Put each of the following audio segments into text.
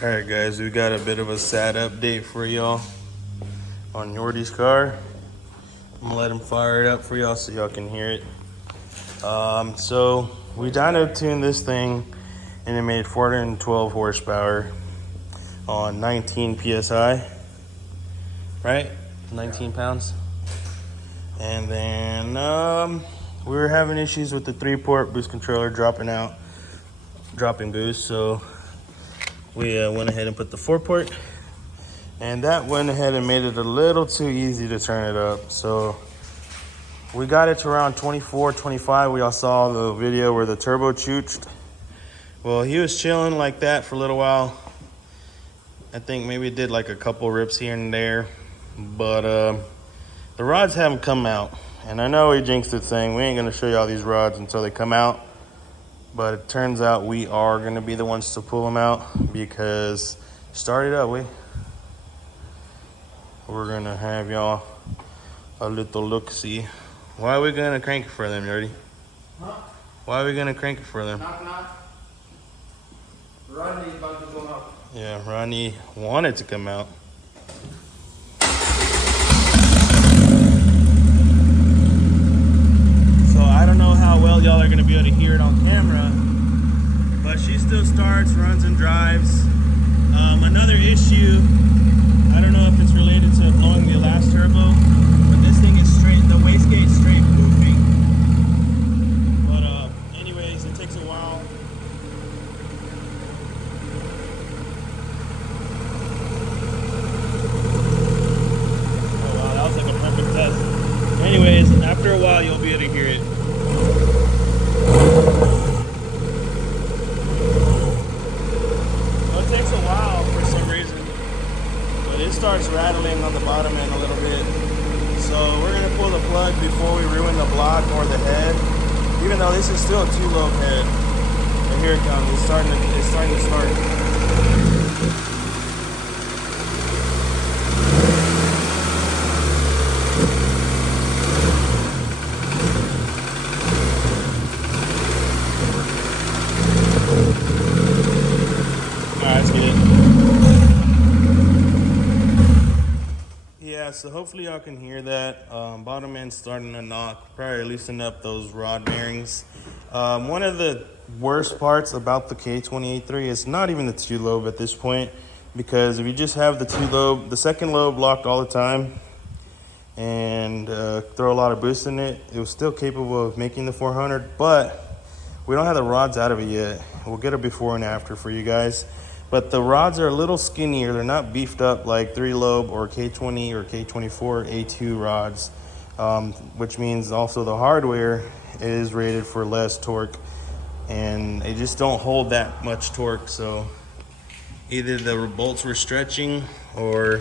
All right, guys, we got a bit of a sad update for y'all on Yordy's car. I'm gonna let him fire it up for y'all so y'all can hear it. So we dyno tuned this thing and it made 412 horsepower on 19 psi, right? 19 pounds. And then we were having issues with the 3-port boost controller dropping boost, so we went ahead and put the 4-port, and that went ahead and made it a little too easy to turn it up. So we got it to around 24, 25. We all saw the video where the turbo chooched. Well, he was chilling like that for a little while. I think maybe it did like a couple rips here and there, but the rods haven't come out. And I know he jinxed it saying we ain't gonna show y'all these rods until they come out, but it turns out we are gonna be the ones to pull them out because started up, we're gonna have y'all a little look-see. Why are we gonna crank it for them, Yordy? Huh? Why are we gonna crank it for them? Knock, knock. Rodney's about to go out. Yeah, Rodney wanted to come out. So I don't know how well y'all are gonna be able to hear it on camera, but she still starts, runs, and drives. Another issue, I don't know if it's related to blowing the last turbo, but this thing is straight, the wastegate's straight poofing. But anyways, it takes a while. Oh wow, that was like a perfect test. Anyways, after a while you'll be able to hear it. Well, it takes a while for some reason, but it starts rattling on the bottom end a little bit. So we're gonna pull the plug before we ruin the block or the head, even though this is still a 2-lobe head. And here it comes, it's starting to start. Yeah, so hopefully y'all can hear that. Bottom end's starting to knock, probably loosen up those rod bearings. One of the worst parts about the K20A3 is not even the 2-lobe at this point, because if you just have the 2-lobe, the second lobe locked all the time, and throw a lot of boost in it, it was still capable of making the 400, but we don't have the rods out of it yet. We'll get a before and after for you guys. But the rods are a little skinnier. They're not beefed up like 3-lobe or K20 or K24A2 rods, which means also the hardware is rated for less torque, and they just don't hold that much torque. So either the bolts were stretching or,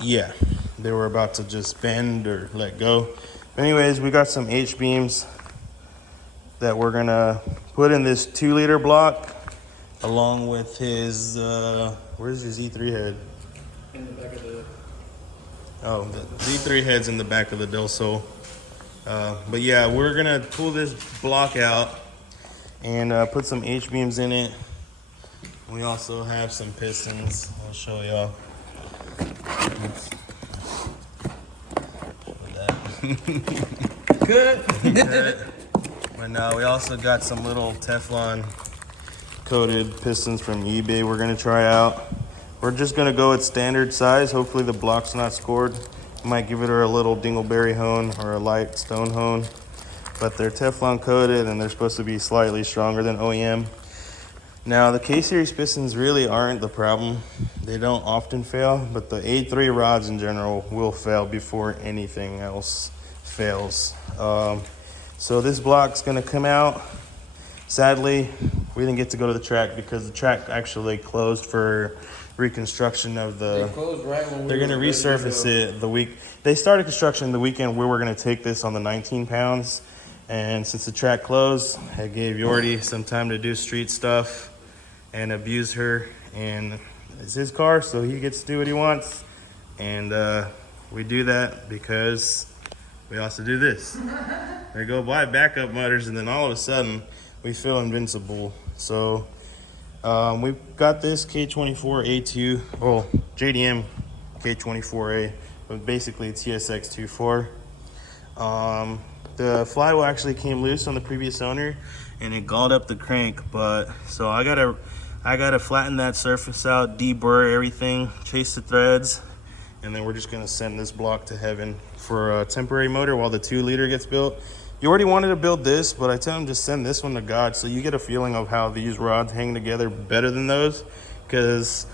yeah, they were about to just bend or let go. Anyways, we got some H-beams that we're gonna put in this 2-liter block, along with his, where's his Z3 head? In the back of the... Oh, the Z3 head's in the back of the Del Sol. But yeah, we're gonna pull this block out and put some H-beams in it. We also have some pistons. I'll show y'all. Good. But now we also got some little Teflon coated pistons from eBay we're gonna try out. We're just gonna go at standard size. Hopefully the block's not scored. Might give it a little dingleberry hone or a light stone hone, but they're Teflon coated and they're supposed to be slightly stronger than OEM. Now the K-series pistons really aren't the problem. They don't often fail, but the A3 rods in general will fail before anything else fails. So this block's gonna come out. Sadly, we didn't get to go to the track because the track actually closed for reconstruction of the... They closed right when we They're gonna resurface it the week... They started construction the weekend where we're gonna take this on the 19 pounds. And since the track closed, I gave Yordy some time to do street stuff and abuse her. And it's his car, so he gets to do what he wants. And we do that because we also do this. They go buy backup motors, and then all of a sudden, we feel invincible. So We've got this K24A2, well, JDM K24A, but basically TSX24. The flywheel actually came loose on the previous owner, and it galled up the crank. But so I gotta flatten that surface out, deburr everything, chase the threads, and then we're just gonna send this block to heaven for a temporary motor while the 2-liter gets built. You already wanted to build this, but I tell him just send this one to God, so you get a feeling of how these rods hang together better than those. Because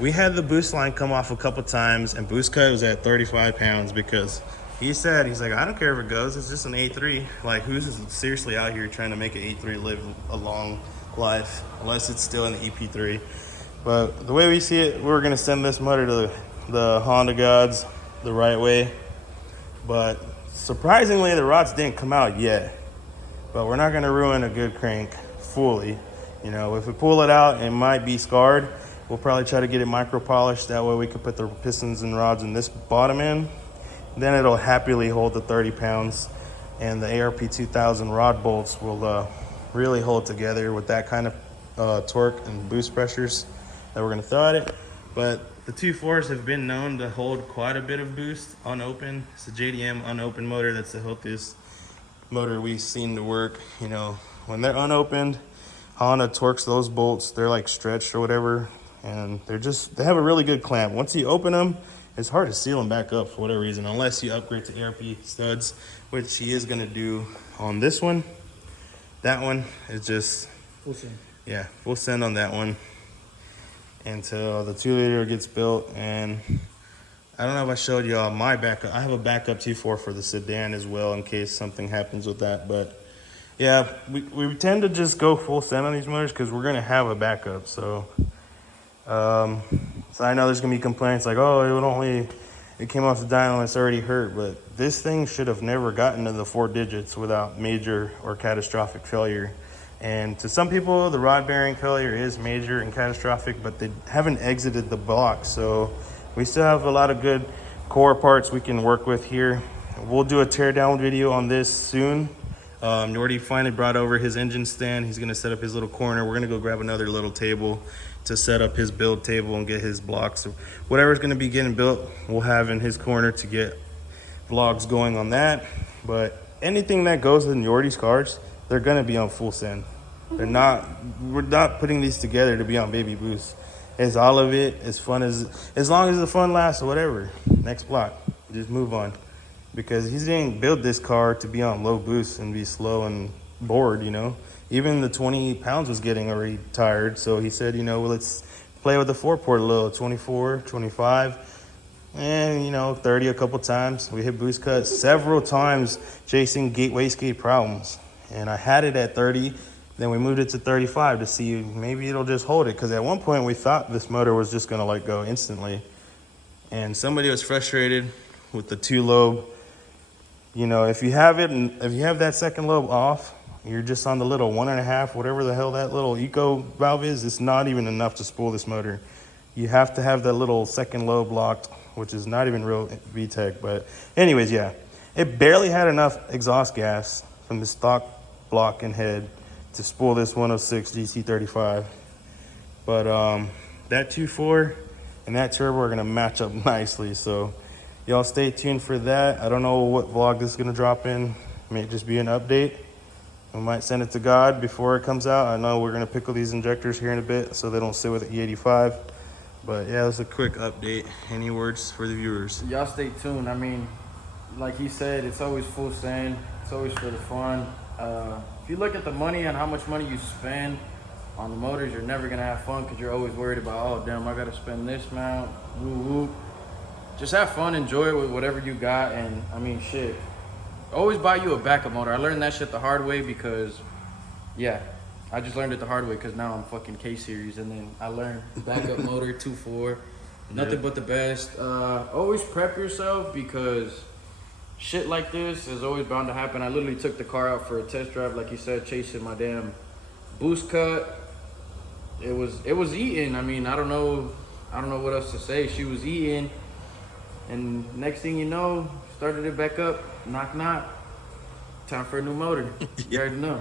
we had the boost line come off a couple times, and boost cut was at 35 pounds because he's like, I don't care if it goes, it's just an A3. Like, who's seriously out here trying to make an A3 live a long life, unless it's still in the EP3. But the way we see it, we're gonna send this motor to the Honda gods the right way. But surprisingly, the rods didn't come out yet. But we're not gonna ruin a good crank fully. You know, if we pull it out, it might be scarred. We'll probably try to get it micro polished. That way we can put the pistons and rods in this bottom end. Then it'll happily hold the 30 pounds. And the ARP 2000 rod bolts will really hold together with that kind of torque and boost pressures that we're gonna throw at it. But the 2.4s have been known to hold quite a bit of boost unopened. It's a JDM unopened motor. That's the healthiest motor we've seen to work. You know, when they're unopened, Honda torques those bolts. They're like stretched or whatever, and they have a really good clamp. Once you open them, it's hard to seal them back up for whatever reason, unless you upgrade to ARP studs, which he is gonna do on this one. That one is just Full send. Yeah, full send on that one until the 2-liter gets built. And I don't know if I showed y'all my backup. I have a backup 2.4 for the sedan as well in case something happens with that. But yeah, we tend to just go full send on these motors because we're gonna have a backup. So so I know there's gonna be complaints like, oh, it came off the dyno and it's already hurt. But this thing should have never gotten to the 4 digits without major or catastrophic failure. And to some people, the rod bearing failure is major and catastrophic, but they haven't exited the block. So we still have a lot of good core parts we can work with here. We'll do a teardown video on this soon. Yordy finally brought over his engine stand. He's gonna set up his little corner. We're gonna go grab another little table to set up his build table and get his blocks. So whatever's gonna be getting built, we'll have in his corner to get vlogs going on that. But anything that goes in Yordy's cars, they're gonna be on full send. We're not putting these together to be on baby boost. It's all of it, as fun as long as the fun lasts or whatever. Next block, just move on. Because he didn't build this car to be on low boost and be slow and bored, you know. Even the 20 pounds was getting already tired. So he said, you know, well, let's play with the 4-port a little, 24, 25. And, you know, 30 a couple times. We hit boost cuts several times chasing wastegate problems. And I had it at 30, then we moved it to 35 to see maybe it'll just hold it. Because at one point we thought this motor was just gonna like go instantly. And somebody was frustrated with the 2-lobe. You know, if you have it, and if you have that second lobe off, you're just on the little 1.5, whatever the hell that little eco valve is, it's not even enough to spool this motor. You have to have that little second lobe locked, which is not even real VTEC. But anyways, yeah, it barely had enough exhaust gas from the stock block and head to spool this 106 GT35. But that 2.4 and that turbo are gonna match up nicely. So y'all stay tuned for that. I don't know what vlog this is gonna drop in. It may just be an update. We might send it to God before it comes out. I know we're gonna pickle these injectors here in a bit so they don't sit with the E85. But yeah, it's a quick update. Any words for the viewers? Y'all stay tuned. I mean, like he said, it's always full send. It's always for the fun. If you look at the money and how much money you spend on the motors, you're never gonna have fun because you're always worried about, oh damn, I gotta spend this amount. Woo woo. Just have fun, enjoy it with whatever you got, and I mean, shit. Always buy you a backup motor. I learned that shit the hard way because, yeah, I just learned it the hard way because now I'm fucking K-series, and then I learned backup motor 2.4, nothing but the best. Always prep yourself because shit like this is always bound to happen. I literally took the car out for a test drive, like you said, chasing my damn boost cut. It was eating. I mean, I don't know what else to say. She was eating, and next thing you know, started it back up. Knock knock. Time for a new motor. You already know.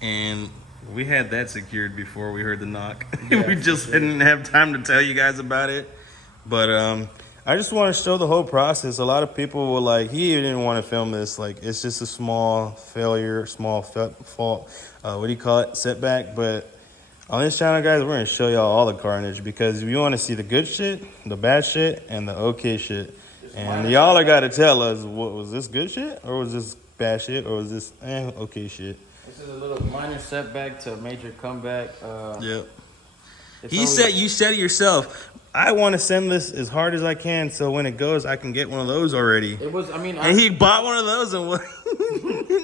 And We had that secured before we heard the knock. Yeah, We just didn't have time to tell you guys about it. But I just want to show the whole process. A lot of people were like, he didn't want to film this. Like, it's just a small failure, small fault. What do you call it? Setback. But on this channel, guys, we're going to show y'all all the carnage, because if you want to see the good shit, the bad shit, and the okay shit. And y'all are got to tell us, what was this good shit, or was this bad shit, or was this okay shit? This is a little minor setback to a major comeback. Yep. You said it yourself. I want to send this as hard as I can, so when it goes, I can get one of those already. It was, I mean, and he bought one of those, and what?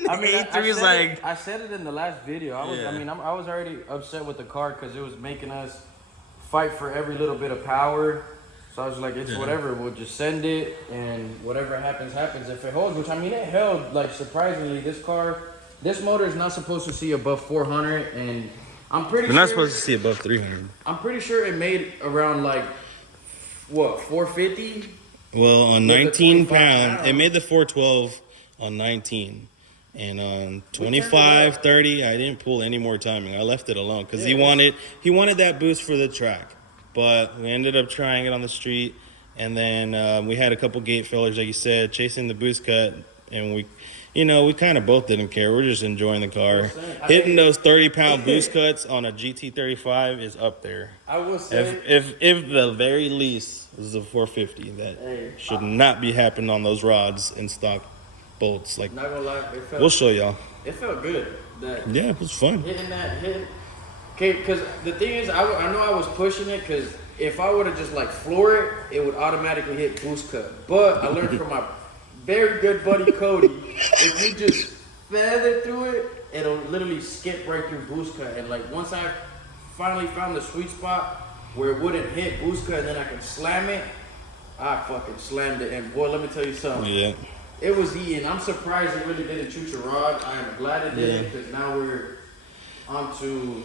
I mean, A3 is like, I said it in the last video. I was already upset with the car because it was making us fight for every little bit of power. So I was like, it's whatever. We'll just send it, and whatever happens, happens. If it holds, which I mean, it held. Like, surprisingly, this motor is not supposed to see above 400, and I'm pretty sure. We're not supposed to see above 300. I'm pretty sure it made around like, what, 450? Well, on 19 pound, it made the 412 on 19. And on 25, 30, I didn't pull any more timing. I left it alone because he wanted that boost for the track. But we ended up trying it on the street, and then we had a couple gate failures, like you said, chasing the boost cut, and we kind of both didn't care. We're just enjoying the car. Hitting those 30-pound boost cuts on a GT35 is up there. I will say, if the very least is a 450, that should not be happening on those rods and stock bolts. Like, not gonna lie, we'll show y'all. It felt good. Yeah, it was fun. Okay, because the thing is, I know I was pushing it, because if I would have just like floor it, it would automatically hit boost cut. But I learned from my very good buddy Cody, if you just feather through it, it'll literally skip right through boost cut. And like, once I finally found the sweet spot where it wouldn't hit boost cut and then I could slam it, I fucking slammed it. And boy, let me tell you something. Yeah. It was eating. I'm surprised it really didn't shoot your rod. I am glad it did, because now we're onto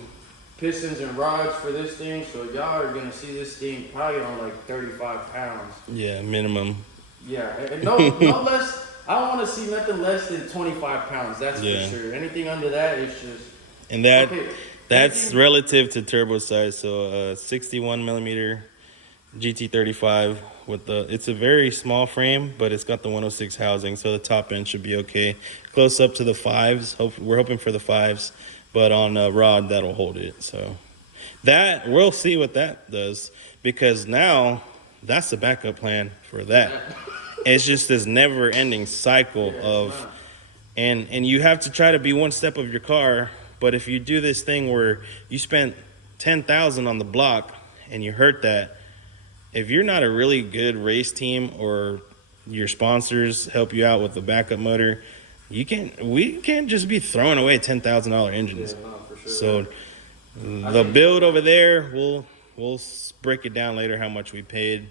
pistons and rods for this thing. So y'all are gonna see this thing probably on like 35 pounds. Yeah, minimum. Yeah, and no less. I don't want to see nothing less than 25 pounds. That's for sure. Anything under that is just. And that's relative to turbo size. So 61 millimeter GT35 with it's a very small frame, but it's got the 106 housing, so the top end should be okay. Close up to the 5s. We're hoping for the 5s, but on a rod that'll hold it. So that we'll see what that does, because now that's the backup plan for that. It's just this never-ending cycle of, and you have to try to be one step of your car. But if you do this thing where you spent $10,000 on the block and you hurt that, if you're not a really good race team or your sponsors help you out with the backup motor, we can't just be throwing away $10,000 engines. Yeah, no, for sure. So the build over there, we'll break it down later how much we paid.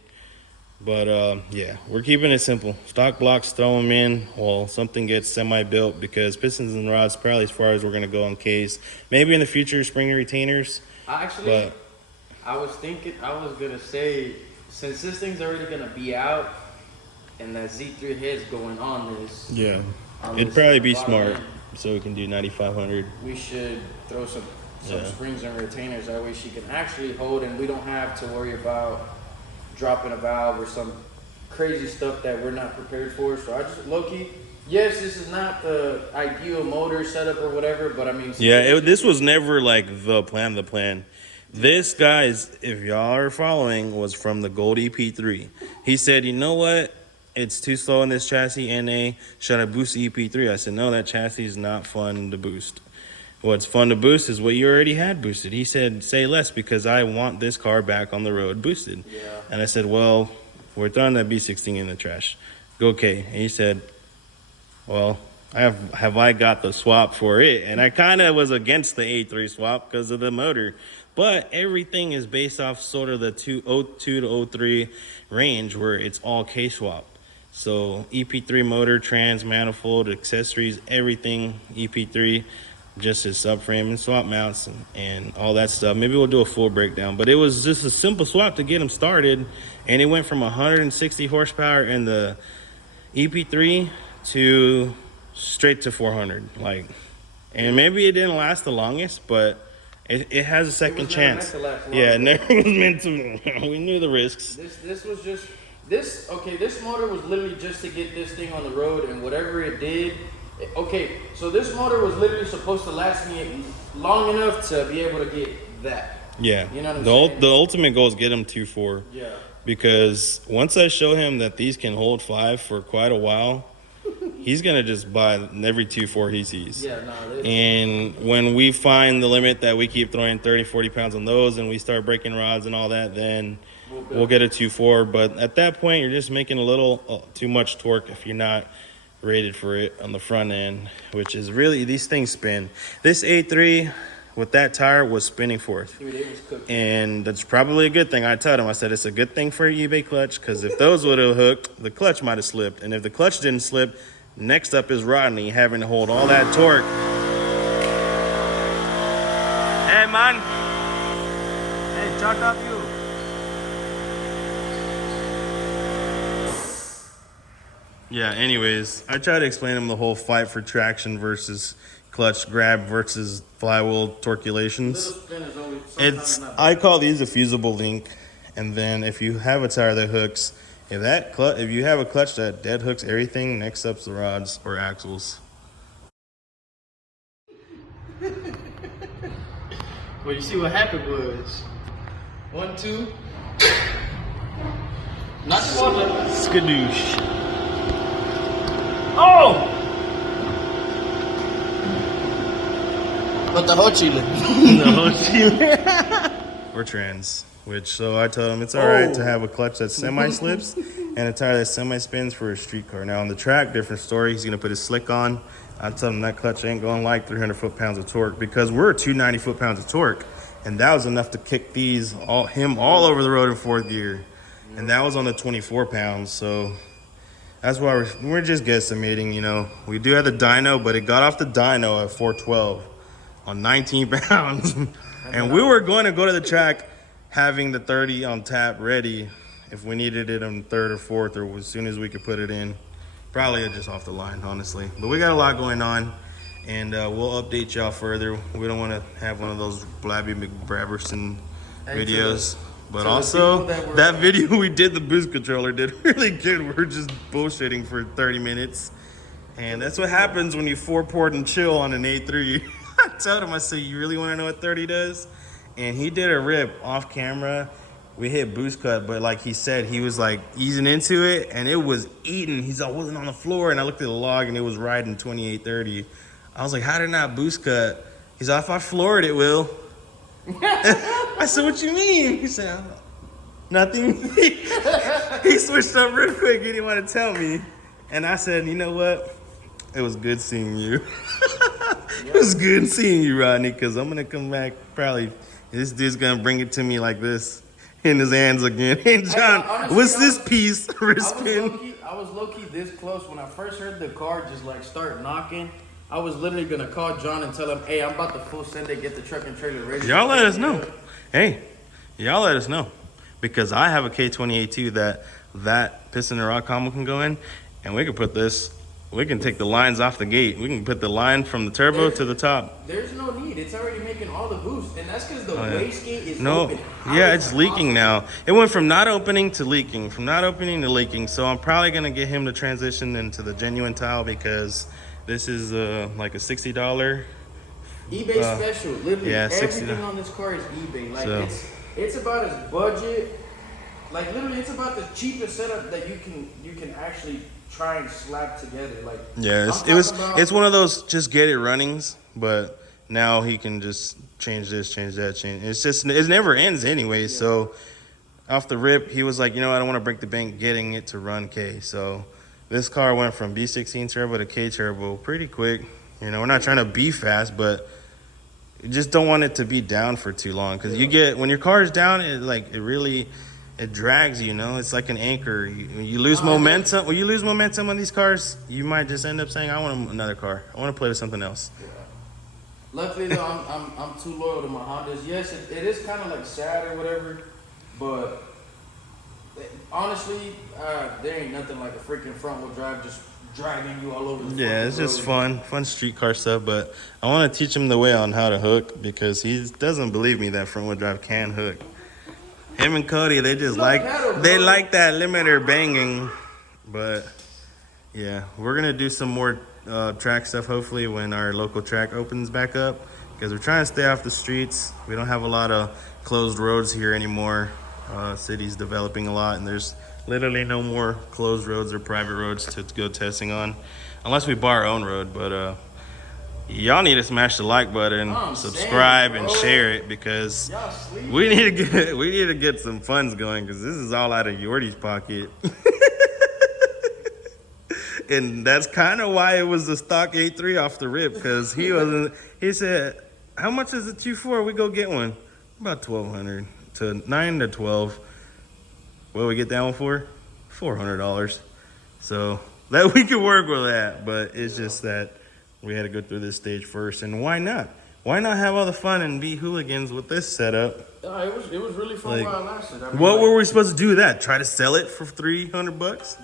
But yeah, we're keeping it simple. Stock blocks, throw them in while something gets semi-built, because pistons and rods probably as far as we're gonna go on case. Maybe in the future, spring retainers. I was gonna say, since this thing's already gonna be out and that Z3 head's going on this, it'd probably be smart so we can do 9500. We should throw some springs and retainers, that way she can actually hold, and we don't have to worry about dropping a valve or some crazy stuff that we're not prepared for. So I just low-key, yes, this is not the ideal motor setup or whatever, but I mean, this was never like the plan. This, guys, if y'all are following, was from the Gold EP3. He said, you know what, it's too slow in this chassis, NA, should I boost the EP3? I said, no, that chassis is not fun to boost. What's fun to boost is what you already had boosted. He said, say less, because I want this car back on the road boosted. Yeah. And I said, well, we're throwing that B16 in the trash. Go, okay. And he said, well, have I got the swap for it? And I kind of was against the A3 swap because of the motor. But everything is based off sort of the 02 to 03 range, where it's all K-swap. So EP3 motor, trans, manifold, accessories, everything EP3. Just his subframe and swap mounts and all that stuff. Maybe we'll do a full breakdown, but it was just a simple swap to get him started, and it went from 160 horsepower in the EP3 to straight to 400. Like, And maybe it didn't last the longest, but it has a second chance. Yeah, it never was meant to. We knew the risks. This was just this. Okay, this motor was literally just to get this thing on the road, and whatever it did. Okay, so this motor was literally supposed to last me long enough to be able to get that. Yeah, you know what I'm saying? The ultimate goal is get him 2.4. Yeah. Because once I show him that these can hold 5 for quite a while, he's gonna just buy every 2.4 he sees. Yeah, no. And when we find the limit that we keep throwing 30, 40 pounds on those, and we start breaking rods and all that, then we'll get a 2.4. But at that point, you're just making a little too much torque if you're not rated for it on the front end, which is really, these things spin. This A3 with that tire was spinning fourth. Dude, it was cooking. And that's probably a good thing. I told him, I said, it's a good thing for your eBay clutch, because if those would have hooked, the clutch might have slipped. And if the clutch didn't slip, next up is Rodney having to hold all that torque. Hey, man. Hey, chalk up you. Yeah, anyways, I try to explain to him the whole fight for traction versus clutch grab versus flywheel torculations. I call these a fusible link, and then if you have a tire that hooks, if you have a clutch that dead hooks everything, next up's the rods or axles. Well, you see what happened was 1, 2. Not smaller. Skadoosh. Oh! But the whole Chile. The whole Chile. We're trans. So I told him it's all right to have a clutch that semi-slips and a tire that semi-spins for a street car. Now on the track, different story. He's gonna put his slick on. I told him that clutch ain't going like 300 foot-pounds of torque, because we're 290 foot-pounds of torque, and that was enough to kick him all over the road in fourth gear, and that was on the 24 pounds. So that's why we're just guesstimating. You know, we do have the dyno, but it got off the dyno at 412 on 19 pounds, and we were going to go to the track having the 30 on tap ready if we needed it on third or fourth, or as soon as we could put it in. Probably just off the line, honestly. But we got a lot going on, and we'll update y'all further. We don't want to have one of those Blabby McBraverson videos. But also, that video we did, the boost controller, did really good. We're just bullshitting for 30 minutes. And that's what happens when you 4-port and chill on an A3. I told him, I said, you really want to know what 30 does? And he did a rip off camera. We hit boost cut, but like he said, he was like easing into it, and it was eating. I wasn't on the floor, and I looked at the log, and it was riding 2830. I was like, how did it not boost cut? He's like, if I floored it, Will. I said, what you mean? He said, nothing. He switched up real quick. He didn't want to tell me. And I said, you know what? It was good seeing you. It was good seeing you, Rodney, because I'm going to come back probably. This dude's going to bring it to me like this in his hands again. Hey, John, honestly, what's this piece? I was low-key this close. When I first heard the car just like start knocking, I was literally going to call John and tell him, hey, I'm about to full send it, get the truck and trailer ready. Y'all let us know. Hey, y'all let us know. Because I have a K20A2 that piston and rod combo can go in, and we can put this. We can take the lines off the gate. We can put the line from the turbo to the top. There's no need. It's already making all the boost. And that's because the wastegate is open. Yeah, it's leaking now. It went from not opening to leaking. From not opening to leaking. So I'm probably going to get him to transition into the genuine tile, because this is like a $60. eBay special. Literally, yeah, everything on this car is eBay. Like, so it's about as budget. Like, literally, it's about the cheapest setup that you can actually try and slap together. Like, yeah, it's one of those just get it runnings, but now he can just change this, change that, change. It never ends anyway. Yeah. So off the rip, he was like, you know, I don't want to break the bank getting it to run K. So this car went from B16 turbo to K turbo pretty quick. You know, we're not trying to be fast, but you just don't want it to be down for too long, because when your car is down, it drags, you know. It's like an anchor. You lose momentum. When you lose momentum on these cars, you might just end up saying, I want another car. I want to play with something else. Yeah. Luckily, though, I'm too loyal to my Hondas. Yes, it is kind of like sad or whatever, but honestly, there ain't nothing like a freaking front wheel drive just dragging you all over the Yeah, it's just road. fun street car stuff. But I want to teach him the way on how to hook because he doesn't believe me that front wheel drive can hook. Him and Cody, they just like that limiter banging. But yeah, we're gonna do some more track stuff hopefully when our local track opens back up because we're trying to stay off the streets. We don't have a lot of closed roads here anymore. City's developing a lot, and there's literally no more closed roads or private roads to go testing on, unless we buy our own road. But y'all need to smash the like button, subscribe, and share it because we need to get some funds going because this is all out of Yordy's pocket. And that's kind of why it was the stock A3 off the rip because he said, how much is it for? We go get one. About 1,200 to 9 to 12. What do we get that one for? $400. So that we could work with that, but it's just that we had to go through this stage first. And why not? Why not have all the fun and be hooligans with this setup? It was really fun while it lasted. I mean, what were we supposed to do with that? Try to sell it for $300?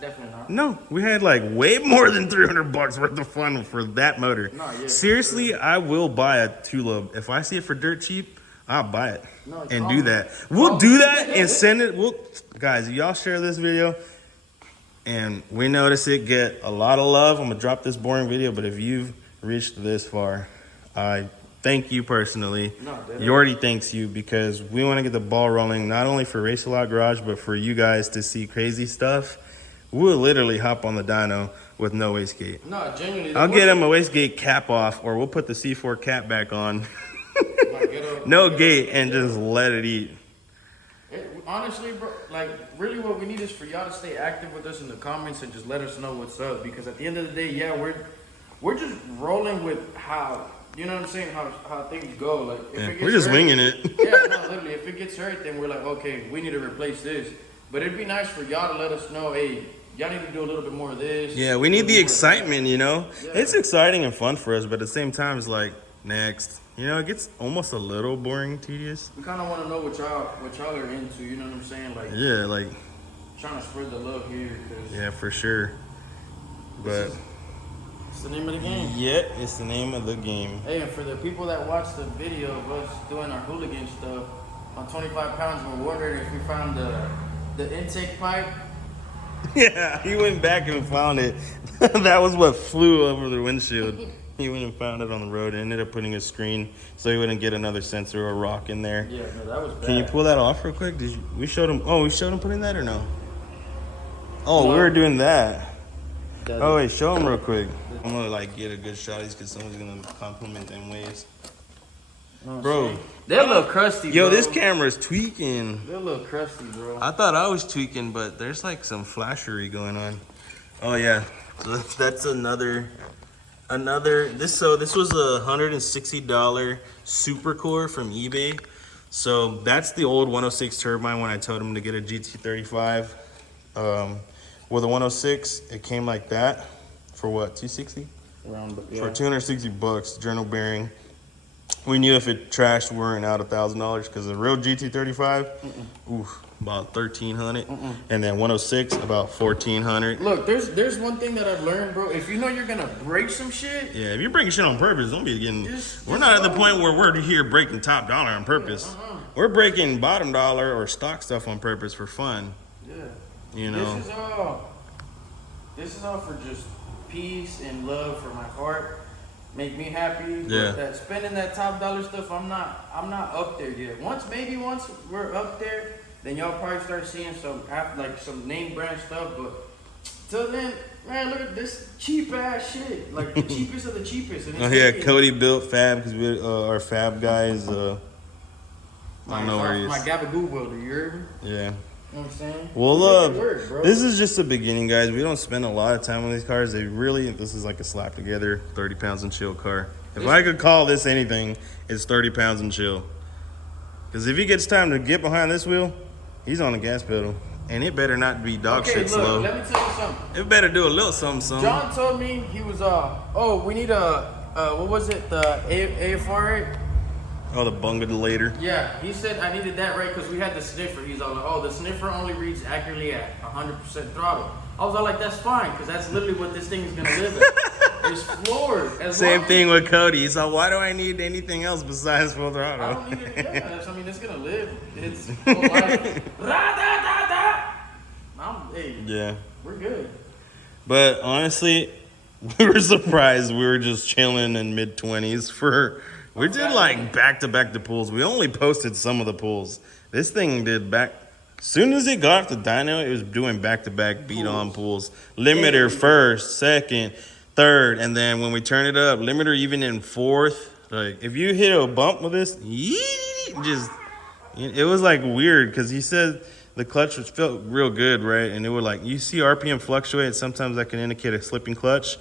Definitely not. No, we had like way more than $300 worth of fun for that motor. No, yeah, seriously, sure. I will buy a Tula. If I see it for dirt cheap, I'll buy it and do that. We'll do that and send it. Guys, y'all share this video and we notice it get a lot of love. I'm gonna drop this boring video, but if you've reached this far, I thank you personally. Yordy thanks you because we want to get the ball rolling not only for RACE-ALOT Garage, but for you guys to see crazy stuff. We'll literally hop on the dyno with no wastegate. No, genuinely. I'll get him a wastegate cap off, or we'll put the C4 cap back on. No gate and just let it eat. Honestly, bro, like really what we need is for y'all to stay active with us in the comments and just let us know what's up because at the end of the day, yeah, we're just rolling with how, you know what I'm saying, how things go. Like if it gets we're just winging it. Yeah, no, literally, if it gets hurt, then we're like, okay, we need to replace this. But it'd be nice for y'all to let us know, hey, y'all need to do a little bit more of this. Yeah, we need the excitement, you know? Yeah. It's exciting and fun for us, but at the same time, it's like, next. You know, it gets almost a little boring, tedious. We kind of want to know what y'all are into, you know what I'm saying? Like, yeah, like trying to spread the love here. Yeah, for sure. But it's the name of the game. Yeah, it's the name of the game. Hey, and for the people that watched the video of us doing our hooligan stuff on 25 pounds, we're wondering if we found the intake pipe. Yeah, he went back and found it. That was what flew over the windshield. He went and found it on the road and ended up putting a screen so he wouldn't get another sensor or rock in there. Yeah, no, that was bad. Can you pull that off real quick? We showed him putting that or no? Oh, we were doing that. Oh wait, show him real quick. I'm gonna like get a good shot because someone's gonna compliment them waves. Bro, they're a little crusty, yo, bro. This camera's tweaking. They're a little crusty, bro. I thought I was tweaking, but there's like some flashery going on. Oh yeah, so that's another. This was a $160 Super Core from eBay. So that's the old 106 turbine when I told him to get a GT35. With a 106, it came like that for what, 260? Around, yeah. For $260, journal bearing. We knew if it trashed, we weren't out $1,000 because the real GT35, oof, about $1,300, and then 106 about $1,400. Look, there's one thing that I've learned, bro. If you know you're gonna break some shit, yeah, if you're breaking shit on purpose, don't be getting. We're not at the point where we're here breaking top dollar on purpose. We're breaking bottom dollar or stock stuff on purpose for fun. Yeah, you know. This is all for just peace and love for my heart. Make me happy. Yeah. But that spending that top dollar stuff, I'm not up there yet. Once we're up there, then y'all probably start seeing some name brand stuff. But till then, man, look at this cheap ass shit. Like the cheapest of the cheapest. And yeah, Cody built Fab because we our Fab guy is I don't know where he is. My Gabagoo welder, you heard me? Yeah. You know what I'm saying? Well, this is just the beginning, guys. We don't spend a lot of time on these cars. This is like a slap together 30 pounds and chill car. If I could call this anything, it's 30 pounds and chill. Because if he gets time to get behind this wheel, he's on the gas pedal. And it better not be dog shit slow. Let me tell you something. It better do a little something. John told me he was, we need what was it, the AFR8? Oh, the bungadilator. Yeah, he said I needed that right because we had the sniffer. He's all like, oh, the sniffer only reads accurately at 100% throttle. I was all like, that's fine because that's literally what this thing is going to live at. It's floored. Same thing with Cody. So why do I need anything else besides full throttle? I don't need it. Yeah, I mean, it's going to live. It's full life. Hey, Yeah. we're good. But honestly, we were surprised. We were just chilling in mid-20s for... We did like back-to-back the pulls. We only posted some of the pulls. This thing did back... As soon as it got off the dyno, it was doing back-to-back beat-on pulls. Limiter first, second, third, and then when we turn it up, limiter even in fourth. Like, if you hit a bump with this, just... It was like weird because he said the clutch felt real good, right? And it would like... You see RPM fluctuate. Sometimes that can indicate a slipping clutch.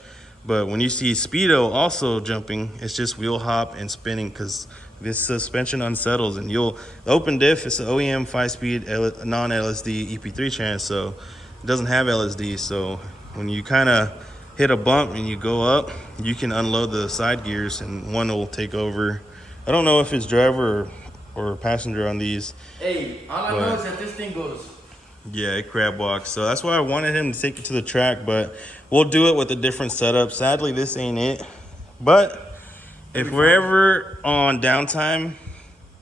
But when you see speedo also jumping, it's just wheel hop and spinning because this suspension unsettles. And you'll open diff, it's an OEM 5-speed non-LSD EP3 trans, so it doesn't have LSD. So when you kind of hit a bump and you go up, you can unload the side gears and one will take over. I don't know if it's driver or passenger on these. Hey, all I know is that this thing goes. Yeah, it crab walks. So that's why I wanted him to take it to the track, but we'll do it with a different setup. Sadly, this ain't it. But if we're ever on downtime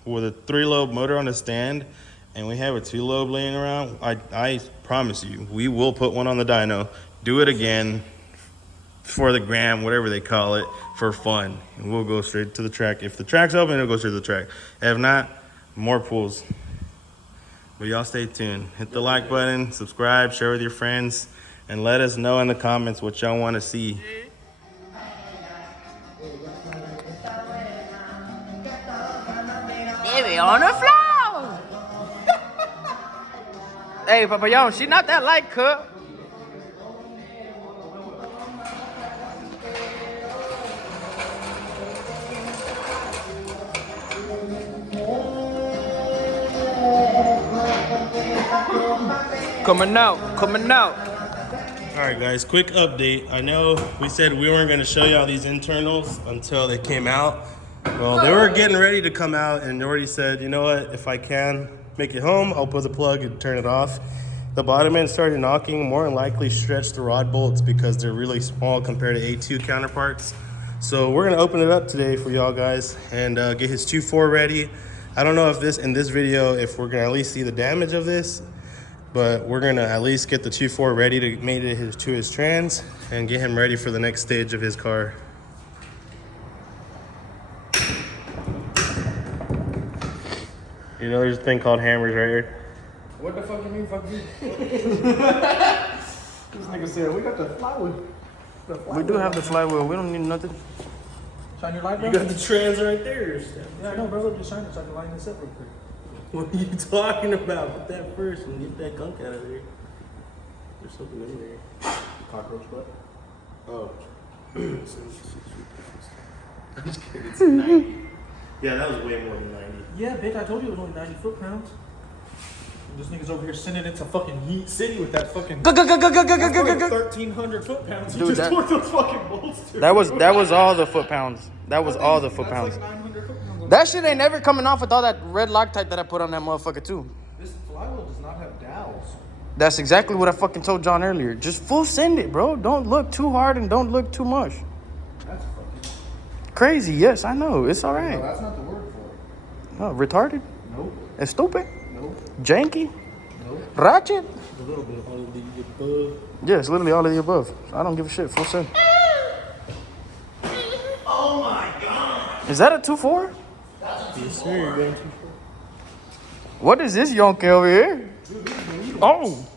with a 3-lobe motor on the stand and we have a 2-lobe laying around, I promise you, we will put one on the dyno, do it again for the gram, whatever they call it, for fun. And we'll go straight to the track. If the track's open, it'll go straight to the track. If not, more pulls. But y'all stay tuned. Hit the like button, subscribe, share with your friends, and let us know in the comments what y'all want to see. Baby on the floor. Hey, Papayón, she not that light cut. Coming out, coming out. All right, guys, quick update. I know we said we weren't going to show y'all these internals until they came out. Well, they were getting ready to come out, and already said, you know what, if I can make it home, I'll put the plug and turn it off. The bottom end started knocking, more than likely stretched the rod bolts because they're really small compared to A2 counterparts. So we're going to open it up today for y'all guys and get his 2.4 ready. I don't know if in this video, if we're going to at least see the damage of this, but we're gonna at least get the 2.4 ready to mate it to his trans and get him ready for the next stage of his car. You know, there's a thing called hammers right here. What the fuck you mean, fuck you? This nigga said, we got the flywheel. We do have the flywheel. We don't need nothing. Shine your light, bro? You got the trans right there. Yeah, I know, bro. Look, just shine it so I can line this up real quick. What are you talking about? Put that first and get that gunk out of there. There's something in there. Cockroach butt. Oh. I'm just kidding. It's 90. Yeah, that was way more than 90. Yeah, bitch, I told you it was only 90 foot-pounds. This nigga's over here sending it to fucking Yeet City with that fucking... That's like 1,300 foot-pounds. He Dude, just tore those fucking bolts to That was all the foot-pounds. That was all the That's foot-pounds. like 900 foot-pounds. That shit ain't never coming off with all that red Loctite that I put on that motherfucker too. This flywheel does not have dowels. That's exactly what I fucking told John earlier. Just full send it, bro. Don't look too hard and don't look too much. That's fucking... Crazy, yes, I know. It's all No, right. that's not the word for it. No, retarded? Nope. It's stupid? Nope. Janky? Nope. Ratchet? A little bit of all of the above. Yeah, it's literally all of the above. I don't give a shit. Full send. Oh my god! Is that a 2.4? Yes, sir. You're going to... What is this yonk over here? Oh!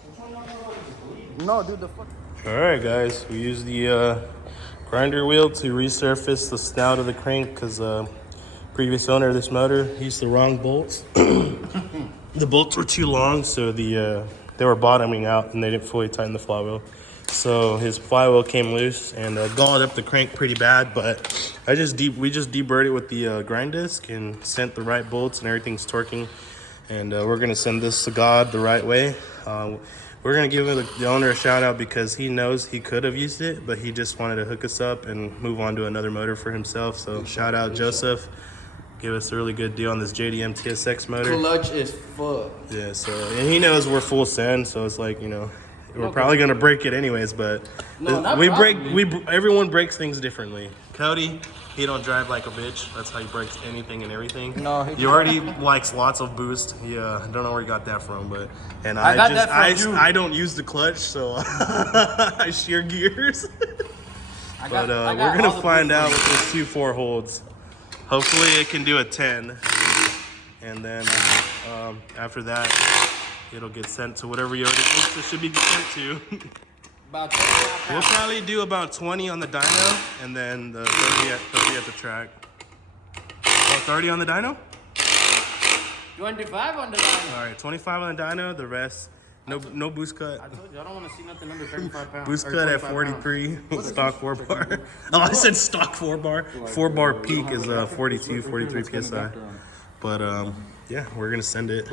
No, dude, the fuck. Alright, guys. We use the grinder wheel to resurface the snout of the crank because previous owner of this motor used the wrong bolts. The bolts were too long, so they were bottoming out and they didn't fully tighten the flywheel. So his flywheel came loose and galled up the crank pretty bad, but we just deburred it with the grind disc and sent the right bolts and everything's torquing. And we're gonna send this to God the right way. We're gonna give the owner a shout out because he knows he could have used it, but he just wanted to hook us up and move on to another motor for himself. So shout out Joseph. Gave us a really good deal on this JDM TSX motor. Clutch is fuck. Yeah, so, and he knows we're full send, so it's like, you know, we're probably gonna break it anyways, but No, not we probably. everyone breaks things differently. Cody, he don't drive like a bitch. That's how he breaks anything and everything. No, he Yordy likes lots of boost. Yeah, I don't know where he got that from, but and I got that from you. I don't use the clutch, so I shear gears. But we're gonna find out what this 2.4 holds. Hopefully it can do a 10, and then after that it'll get sent to whatever Yordy thinks it should be sent to. About We'll probably do about 20 on the dyno, and then the 30 at the track. Oh, 30 on the dyno? 25 on the line. All right, 25 on the dyno. The rest, no boost cut. I told you, I don't want to see nothing under 35 pounds. Boost or cut at 25 43 with stock 4 bar. Oh, I said stock 4 bar. 4 bar peak is 42, 43 psi. But yeah, we're gonna send it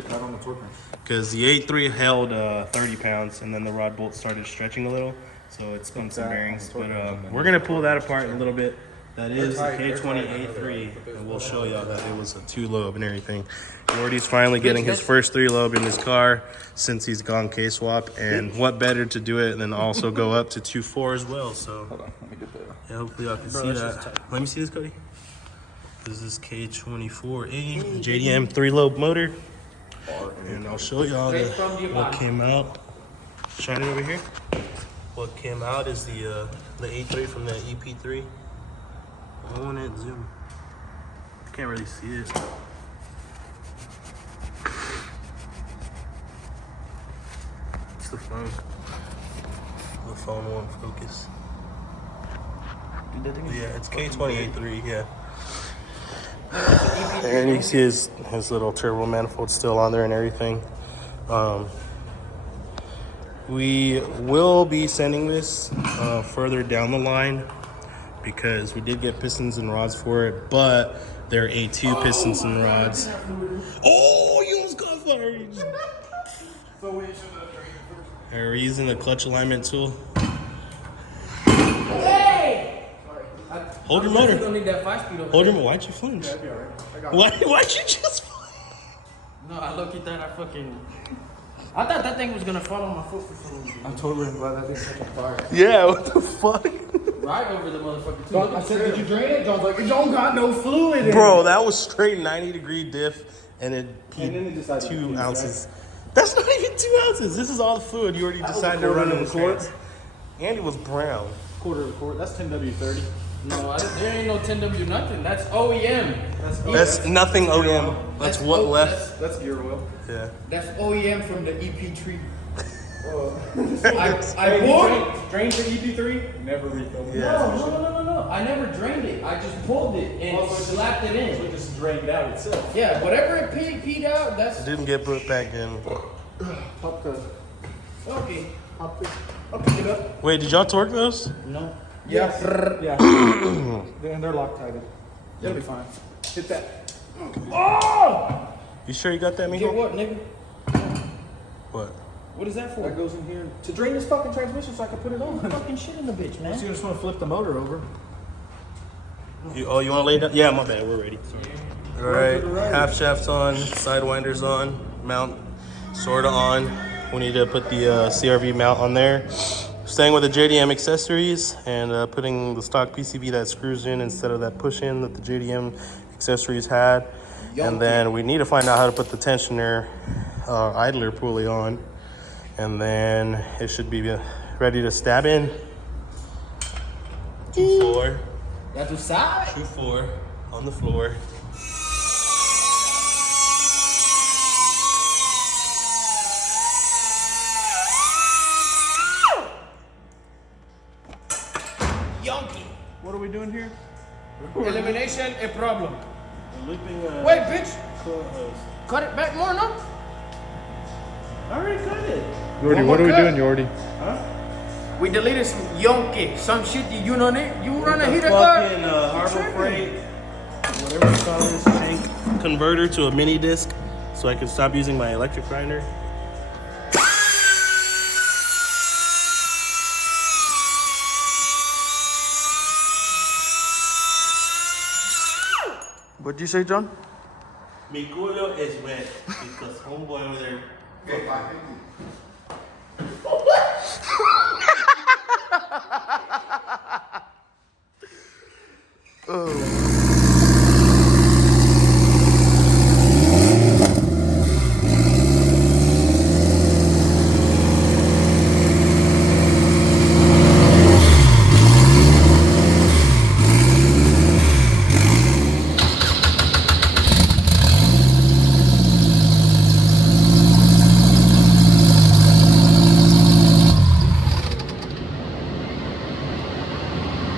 because the 8.3 held 30 pounds, and then the rod bolt started stretching a little, so it spun some bearings. But we're gonna pull that apart in a little bit. That is the K20A3, and we'll show y'all that it was a 2-lobe and everything. Yordy's finally getting his first 3-lobe in his car since he's gone K-swap, and what better to do it than also go up to 2.4 as well. So Hold on, let me get that. yeah, hopefully y'all can see that. Let me see this, Cody. This is K24A JDM 3-lobe motor, and I'll show y'all what came out. Shine it over here. What came out is the 8.3 from the EP3. I want it zoom. I can't really see it. It's the phone. The phone won't focus. Yeah, it's K20A3. Yeah. And you can see his little turbo manifold still on there and everything. We will be sending this further down the line because we did get pistons and rods for it, but they're A2 pistons and rods. Oh, you almost got fired. We're using the clutch alignment tool. Hold your motor. Hold your motor. Why'd you flinch? Why'd you just flinch? No, I looked at that. I thought that thing was gonna fall on my foot for some reason. I'm totally glad that thing's catching fire. Yeah, what the fuck? Right over the motherfucker too. I said, did you drain it? John's like, it don't got no fluid in it. Bro, that was straight 90-degree diff, and it And then it decided to 2 fuse, ounces. That's not even 2 ounces. This is all the fluid you already decided to run in the court. And it was brown. Quarter of a quart. That's 10W30. No, there ain't no 10W nothing. That's OEM. That's nothing OEM. That's what left. That's gear oil. Yeah. That's OEM from the EP3. I bought it. Drained the EP3. Never refilled it. Yeah. No. I never drained it. I just pulled it and slapped it in. So it just drained out itself. Yeah, whatever it peed out, that's It didn't get put back in. Pop the. okay. I'll pick it up. Wait, did y'all torque those? No. Yeah. Yeah. And they're Loctited. It'll be fine. Hit that. Oh! You sure you got that, Get Mijo? what, nigga? What? What is that for? That goes in here to drain this fucking transmission so I can put it on. Fucking shit in the bitch, man. So you just want to flip the motor over. You want to lay down? Yeah, my bad. We're ready. All right. Half shafts on, sidewinders on, mount sorta on. We need to put the CRV mount on there. Staying with the JDM accessories and putting the stock PCB that screws in instead of that push in that the JDM accessories had. And then we need to find out how to put the tensioner idler pulley on. And then it should be ready to stab in. 2.4. Ya tú sabes. 2.4 on the floor. Yonky. What are we doing here? Elimination a problem. Looping, Wait, bitch. Cut it back more, no? I already cut it. Yordy, what are we doing, Yordy? We deleted some yonky, some shit that you know need. You run a heater Fucking car. Harbor Freight, whatever you call this tank converter to a mini disc, so I can stop using my electric grinder. What'd you say, John? Mi culo is wet because homeboy over there.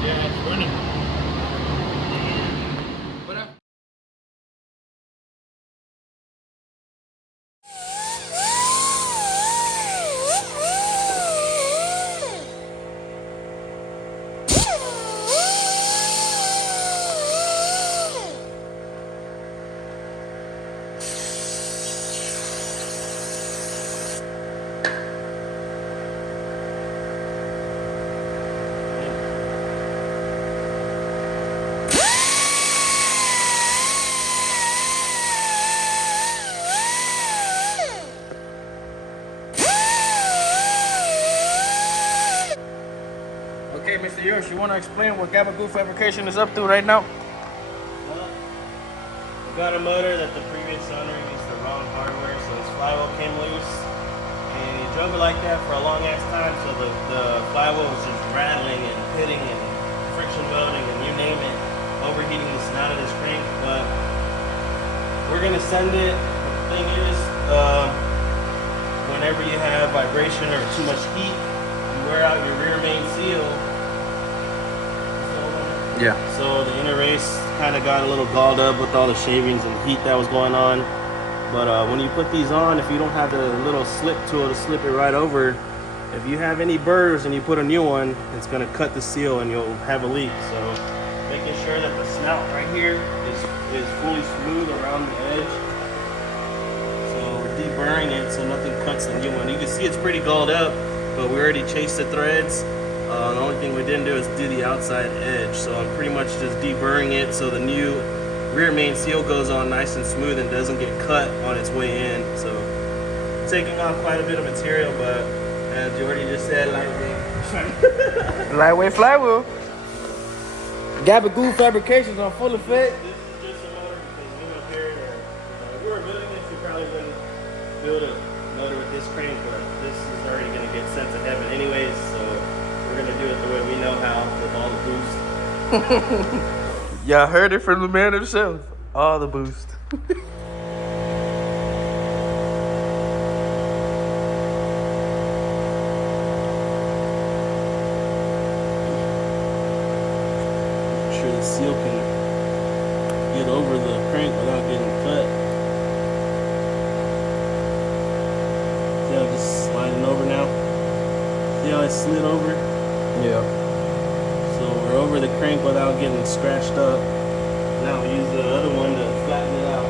Yeah, it's running. What up? Okay, Mr. Yosh, you want to explain what Gabagoo Fabrication is up to right now? Well, we got a motor that the previous owner used the wrong hardware, so his flywheel came loose. And he drove it like that for a long ass time, so the flywheel was just rattling and pitting and friction welding and you name it, overheating the snout of this crank. But we're gonna send it. The thing is, whenever you have vibration or too much heat, you wear out your rear main seal. Yeah. So the inner race kind of got a little galled up with all the shavings and heat that was going on. But when you put these on, if you don't have the little slip tool to slip it right over, if you have any burrs and you put a new one, it's gonna cut the seal and you'll have a leak. So making sure that the snout right here is fully smooth around the edge. So we're deburring it so nothing cuts the new one. You can see it's pretty galled up, but we already chased the threads. The only thing we didn't do is do the outside edge. So I'm pretty much just deburring it so the new rear main seal goes on nice and smooth and doesn't get cut on its way in. So taking off quite a bit of material, but as Jordy just said, lightweight. Lightweight flywheel. Gabagoo Fabrication's on full effect. This is just a motor because we up here, if we were building this, we probably wouldn't build a motor with this crank, but this is already going to get sent to heaven anyways, so we're going to do it the way we know how with all the boost. Y'all heard it from the man himself. All the boost. Make sure the seal can get over the crank without getting cut. See how it's sliding over now? See how it slid over? Yeah. So we're over the crank without getting scratched up. Now we use the other one to flatten it out.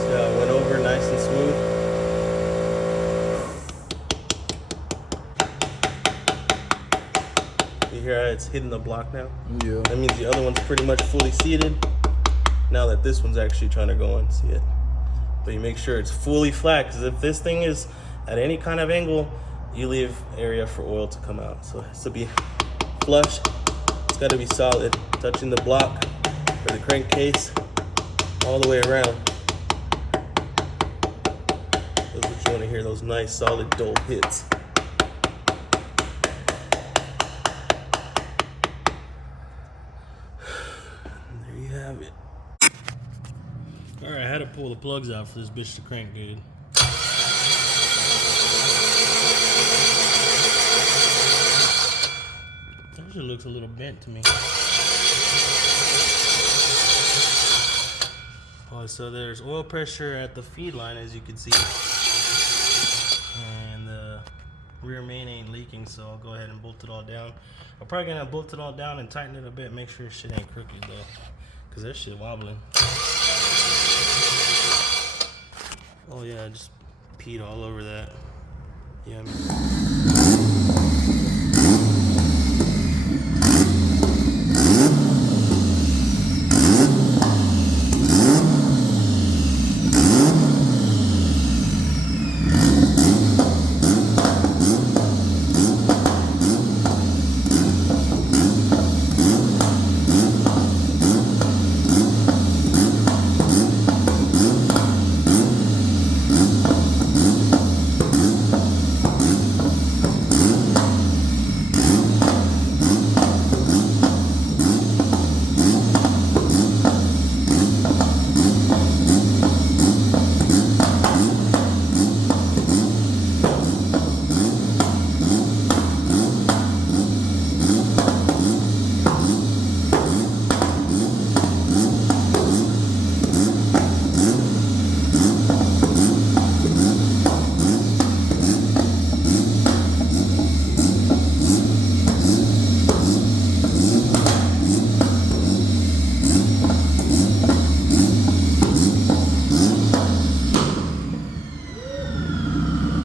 See how it went over nice and smooth? You hear how it's hitting the block now? Yeah. That means the other one's pretty much fully seated. Now that this one's actually trying to go on, see it? But you make sure it's fully flat, because if this thing is at any kind of angle, you leave area for oil to come out. So it has to be flush. It's got to be solid, touching the block or the crankcase all the way around. That's what you want to hear, those nice solid dull hits. And there you have it. Alright, I had to pull the plugs out for this bitch to crank, dude. That shit looks a little bent to me. Oh, so there's oil pressure at the feed line, as you can see. And the rear main ain't leaking, so I'll go ahead and bolt it all down. I'm probably gonna bolt it all down and tighten it a bit, make sure shit ain't crooked though. Cause that shit wobbling. Oh yeah, I just peed all over that. Yeah, man.